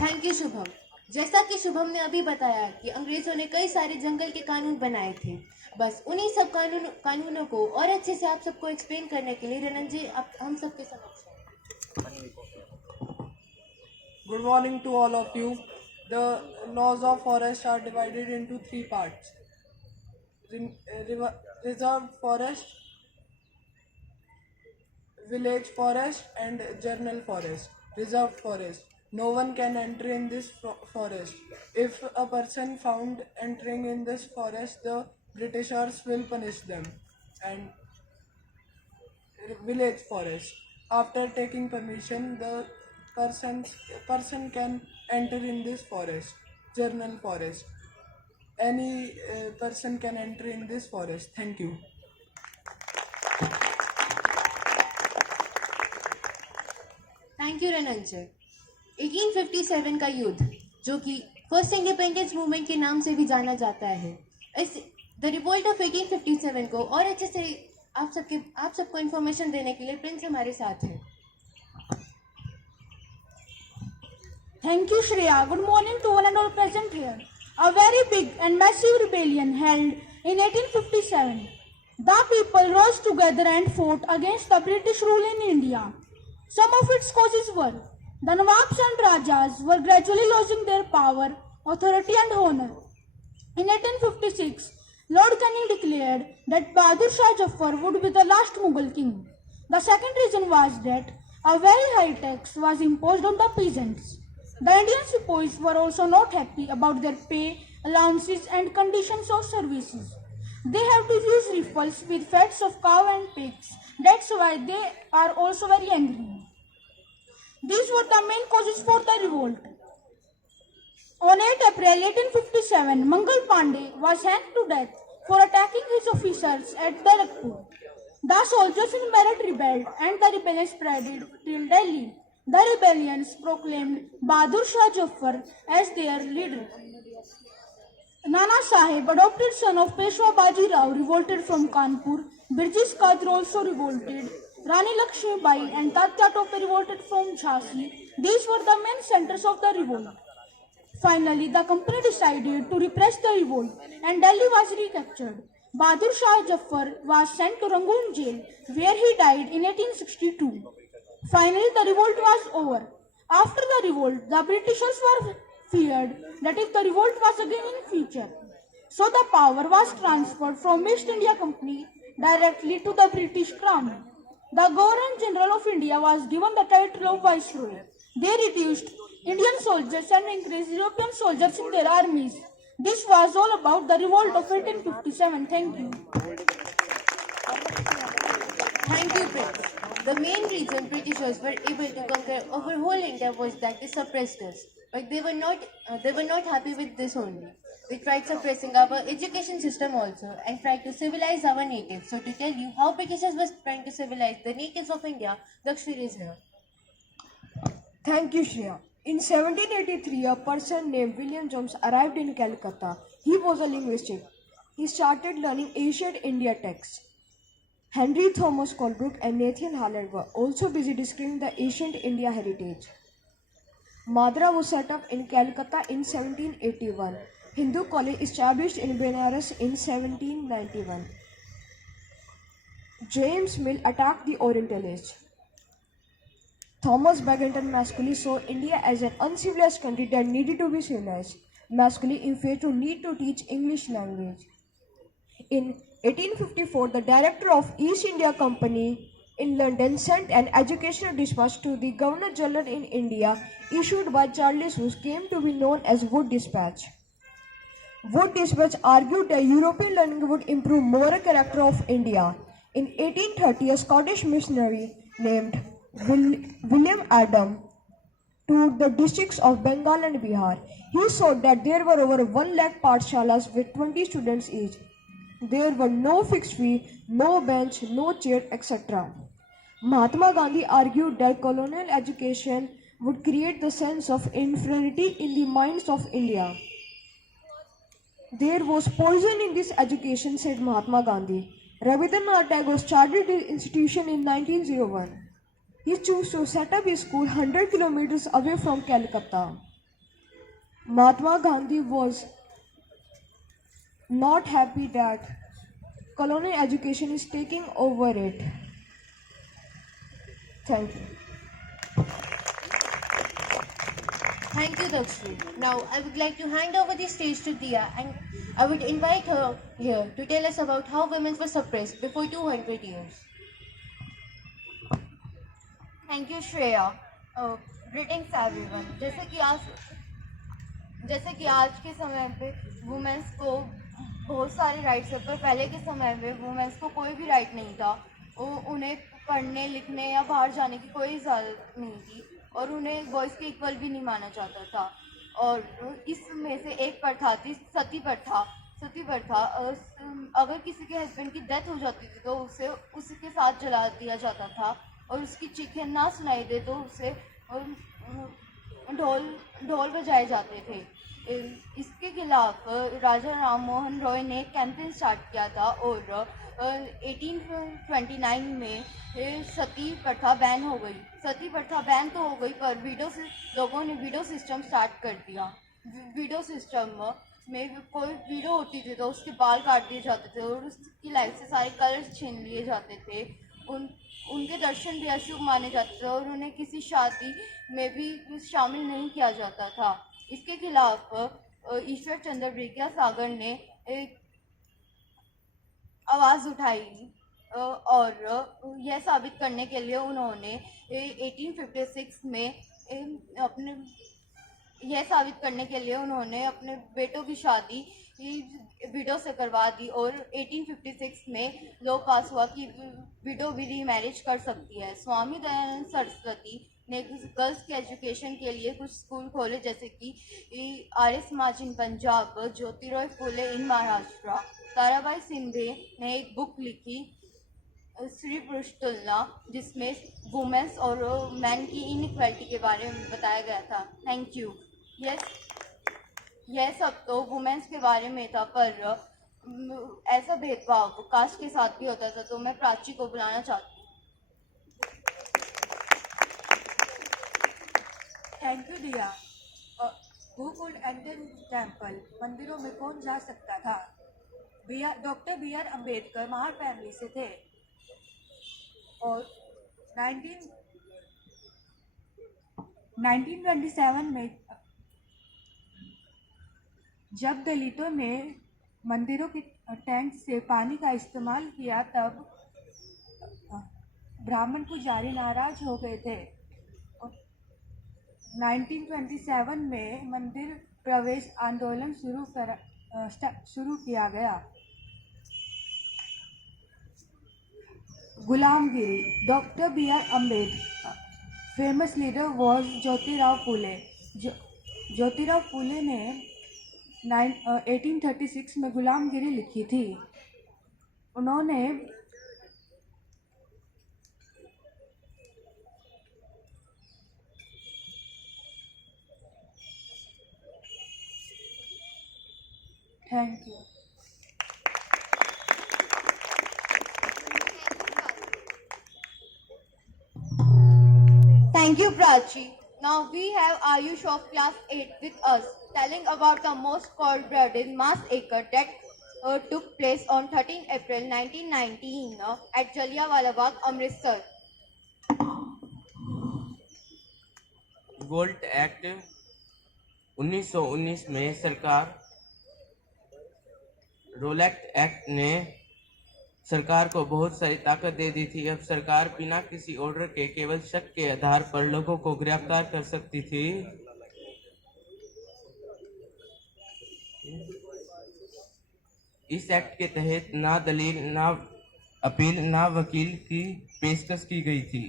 Thank you Shubham. जैसा कि शुभम ने अभी बताया कि अंग्रेजों ने कई सारे जंगल के कानून बनाए थे, बस उन्हीं सब कानूनों को और अच्छे से आप सबको एक्सप्लेन करने के लिए रनन जी आप हम सबके समक्ष हैं। Good morning to all of you. The laws of forest are divided into three parts: reserved forest, village forest, and general forest. Reserved forest. No one can enter in this forest. If a person found entering in this forest, the Britishers will punish them. And village forest. After taking permission, the person can enter in this forest. General forest. Any person can enter in this forest. Thank you. Thank you Ranan ji. 1857 का युद्ध, जो कि first independence movement के नाम से भी जाना जाता है, इस द रिवोल्ट ऑफ 1857 को और अच्छे से आप सबको इन्फॉर्मेशन देने के लिए प्रिंस हमारे साथ है। Thank you, Shreya. Good morning to one and all present here. A very big and massive rebellion held in 1857. The people rose together and fought against the British rule in India. Some of its causes were the Nawabs and Rajas were gradually losing their power, authority, and honor. In 1856, Lord Canning declared that Bahadur Shah Jaffar would be the last Mughal king. The second reason was that a very high tax was imposed on the peasants. The Indian sepoys were also not happy about their pay, allowances, and conditions of services. They have to use rifles with fats of cow and pigs. That's why they are also very angry. These were the main causes for the revolt. On 8 April 1857, Mangal Pandey was hanged to death for attacking his officers at Barakpur. The soldiers in Meerut rebelled and the rebellion spread till Delhi. The rebellions proclaimed Bahadur Shah Jaffar as their leader. Nana Sahib, adopted son of Peshwa Baji Rao, revolted from Kanpur. Birjis Kadir also revolted. Rani Lakshmi Bai and Tatya Tope revolted from Jhansi. These were the main centers of the revolt. Finally, the company decided to repress the revolt and Delhi was recaptured. Bahadur Shah Jaffar was sent to Rangoon jail where he died in 1862. Finally, the revolt was over. After the revolt, the Britishers were feared that if the revolt was again in future, so the power was transferred from East India Company directly to the British Crown. The Governor General of India was given the title of Viceroy. They reduced Indian soldiers and increased European soldiers in their armies. This was all about the revolt of 1857. Thank you. Thank you, Prince. The main reason Britishers were able to conquer over whole India was that they suppressed us, but they were not happy with this only. They tried suppressing our education system also and tried to civilize our natives. So to tell you how Britishers were trying to civilize the natives of India, Dakshir is here. Thank you, Shreya. In 1783, a person named William Jones arrived in Calcutta. He was a linguist. He started learning ancient India texts. Henry Thomas Colebrook and Nathan Hallett were also busy describing the ancient India heritage. Madra was set up in Calcutta in 1781. Hindu college established in Benares in 1791. James Mill attacked the Orientalists. Thomas Bagginton Macaulay saw India as an uncivilized country that needed to be civilized. Macaulay in fact to need to teach English language. In 1854, the director of East India Company in London sent an educational dispatch to the Governor General in India issued by Charles Wood came to be known as Wood Dispatch. Wood Dispatch argued that European learning would improve moral character of India. In 1830, a Scottish missionary named William Adam toured the districts of Bengal and Bihar. He saw that there were over 1 lakh pathshalas with 20 students each. There were no fixed fee, no bench, no chair, etc. Mahatma Gandhi argued that colonial education would create the sense of inferiority in the minds of India. There was poison in this education, said Mahatma Gandhi. Rabindranath Tagore started his institution in 1901. He chose to set up his school 100 kilometers away from Calcutta. Mahatma Gandhi was not happy that colonial education is taking over it. Thank you. Thank you, Dakshmi. Now, I would like to hand over the stage to Dia, and I would invite her here to tell us about how women were suppressed before 200 years. Thank you Shreya. Greetings everyone. जैसे कि आज के समय पे women's को बहुत सारे rights है, पर पहले के समय में वुमेंस को कोई भी राइट नहीं था। उन्हें पढ़ने लिखने या बाहर जाने की कोई इजाज़त नहीं थी, और उन्हें बॉयज़ के इक्वल भी नहीं माना जाता था। और इसमें से एक प्रथा थी सती प्रथा। सती प्रथा, अगर किसी के हस्बैंड की डेथ हो जाती थी तो उसे उसके साथ जला दिया जाता था, और उसकी चीखें ना सुनाई दे तो उसे ढोल ढोल बजाए जाते थे। इसके खिलाफ राजा राम मोहन रॉय ने कैंपेन स्टार्ट किया था, और 1829 में सती प्रथा बैन हो गई। सती प्रथा बैन तो हो गई, पर लोगों ने विडो सिस्टम स्टार्ट कर दिया। विडो सिस्टम में कोई विडो होती थी तो उसके बाल काट दिए जाते थे, और उसकी लाइफ से सारे कलर्स छीन लिए जाते थे। उनके दर्शन भी अशुभ माने जाते थे, और उन्हें किसी शादी में भी शामिल नहीं किया जाता था। इसके खिलाफ ईश्वर चंद्र विद्यासागर ने आवाज़ उठाई, और यह साबित करने के लिए उन्होंने 1856 में अपने बेटों की शादी विडो से करवा दी, और 1856 में लॉ पास हुआ कि विडो भी रीमैरिज कर सकती है। स्वामी दयानंद सरस्वती ने गर्ल्स के एजुकेशन के लिए कुछ स्कूल खोले, जैसे कि आर्य समाज इन पंजाब, ज्योतिराव फुले इन महाराष्ट्र। ताराबाई सिंधे ने एक बुक लिखी, स्त्री पुरुष तुलना, जिसमें वुमेन्स और मैन की इनइक्वालिटी के बारे में बताया गया था। Thank you. यह सब तो वुमेन्स के बारे में था, पर ऐसा भेदभाव कास्ट के साथ भी होता था, तो मैं प्राची को बुलाना चाहती हूँ। Thank you Diya. Who could enter temple? मंदिरों में कौन जा सकता था? Doctor B R Ambedkar Mahar family से थे, और 1927 में जब दलितों ने मंदिरों के टैंक से पानी का इस्तेमाल किया, तब ब्राह्मण पुजारी नाराज हो गए थे। 1927 में मंदिर प्रवेश आंदोलन शुरू किया गया। Gulamgiri. Doctor B R Ambedkar famous leader was Jyotirao Phule. Jyotirao Phule ने 1836 में गुलामगिरी लिखी थी। उन्होंने thank you. Thank you, Prachi. Now we have Ayush of class 8 with us, telling about the most cold-blooded massacre that took place on 13 April 1919 at Jallianwala Bagh, Amritsar. Revolt act 1919 में रोलेक्ट act ने सरकार को बहुत सारी ताकत दे दी थी। अब सरकार बिना किसी ऑर्डर के केवल शक के आधार पर लोगों को गिरफ्तार कर सकती थी। इस एक्ट के तहत ना दलील, ना अपील, ना वकील की पेशकश की गई थी।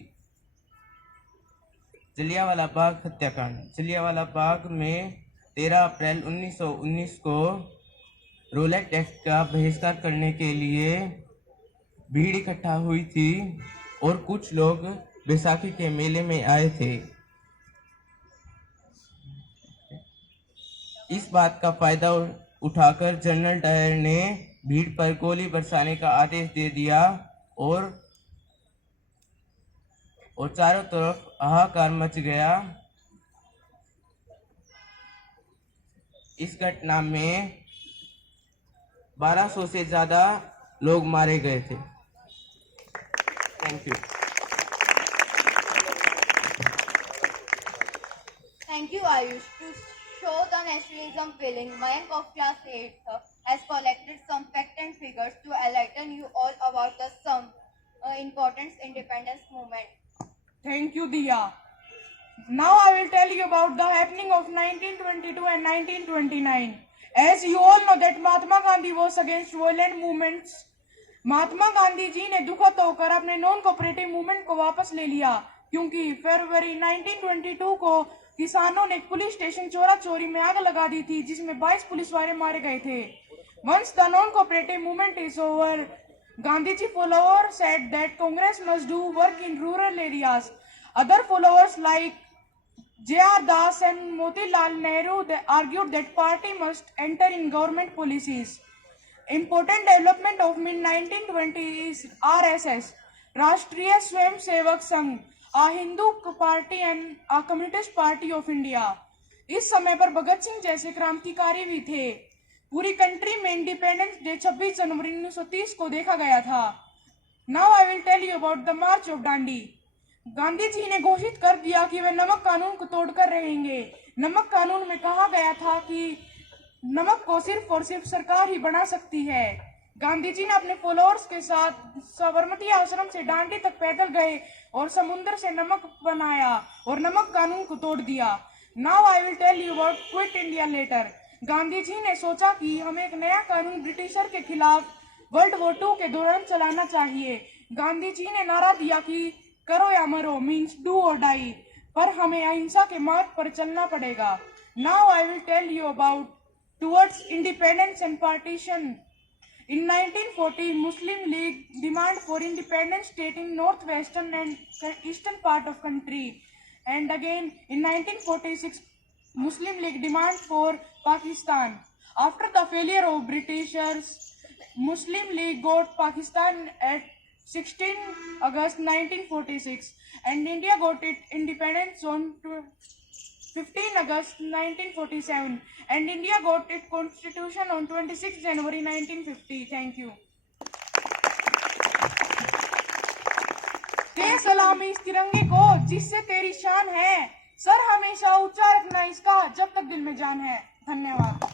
जलियांवाला बाग हत्याकांड। जलियांवाला बाग में 13 अप्रैल 1919 को रोलेक्ट एक्ट का बहिष्कार करने के लिए भीड़ इकट्ठा हुई थी, और कुछ लोग बैसाखी के मेले में आए थे। इस बात का फायदा उठाकर जनरल डायर ने भीड़ पर गोली बरसाने का आदेश दे दिया, और चारों तरफ हाहाकार मच गया। इस घटना में 1200 से ज़्यादा लोग मारे गए थे। Thank you. Thank you, Ayush. To show the nationalism feeling, Mayank of class 8th has collected some facts and figures to enlighten you all about the some important independence movement. Thank you, Diya. Now I will tell you about the happening of 1922 and 1929. As you all know that Mahatma Gandhi was against violent movements. Mahatma Gandhi ji ने दुखद होकर अपने non cooperative movement को वापस ले लिया, क्योंकि फरवरी 1922 को किसानों ने पुलिस स्टेशन चोरा चोरी में आग लगा दी थी, जिसमें 22 पुलिस वाले मारे गए थे। Once the non-cooperative movement is over, Gandhiji followers said that Congress must do work in rural areas. Other followers like J.R. Das and Motilal Nehru, they argued that party must enter in government policies. Important development of mid-1920s is RSS, Rashtriya Swayam Sevak Sangh, a Hindu party and a Communist Party of India. इस समय पर भगत सिंह जैसे क्रांतिकारी भी थे। पूरी country में independence day 26 जनवरी 1930 को देखा गया था। Now I will tell you about the March of Dandi. Gandhi ji ने घोषित कर दिया कि वे नमक कानून को तोड़कर रहेंगे। नमक कानून में कहा गया था कि नमक को सिर्फ और सिर्फ सरकार ही बना सकती है। गांधी जी ने अपने फॉलोअर्स के साथ साबरमती आश्रम से डांडी तक पैदल गए और समुद्र से नमक बनाया और नमक कानून को तोड़ दिया। Now I will tell you about Quit India Letter. Gandhi ji ने सोचा कि हमें एक नया कानून ब्रिटिशर के खिलाफ वर्ल्ड वॉर 2 के दौरान चलाना चाहिए। गांधी जी ने नारा दिया कि करो या मरो, मीन्स डू और डाई, पर हमें अहिंसा के मार्ग पर चलना पड़ेगा। Now I will tell you about towards independence and partition. In 1940, Muslim League demand for independent state in northwestern and eastern part of country. And again, in 1946, Muslim League demand for Pakistan. After the failure of Britishers, Muslim League got Pakistan at 16 August 1946, and India got its independence on 15 August 1947, and India got its constitution on 26 January 1950. Thank you. दे सलामी इस तिरंगे को जिससे तेरी शान है, sir हमेशा ऊंचा रखना इसका जब तक दिल में जान है। धन्यवाद।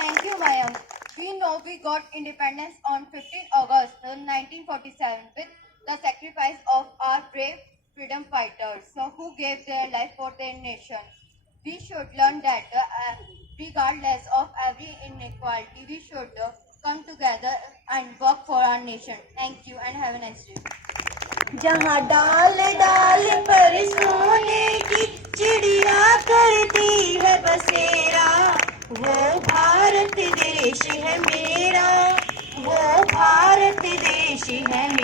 Thank you, Mayank. We know we got independence on 15 August 1947 with the sacrifice of our brave freedom fighters who gave their life for their nation. We should learn that regardless of every inequality, we should come together and work for our nation. Thank you and have a nice day. जहाँ डाल डाल पर सोने की चिड़िया करती है बसेरा, वो भारत देश है मेरा, वो भारत देश है मेरा।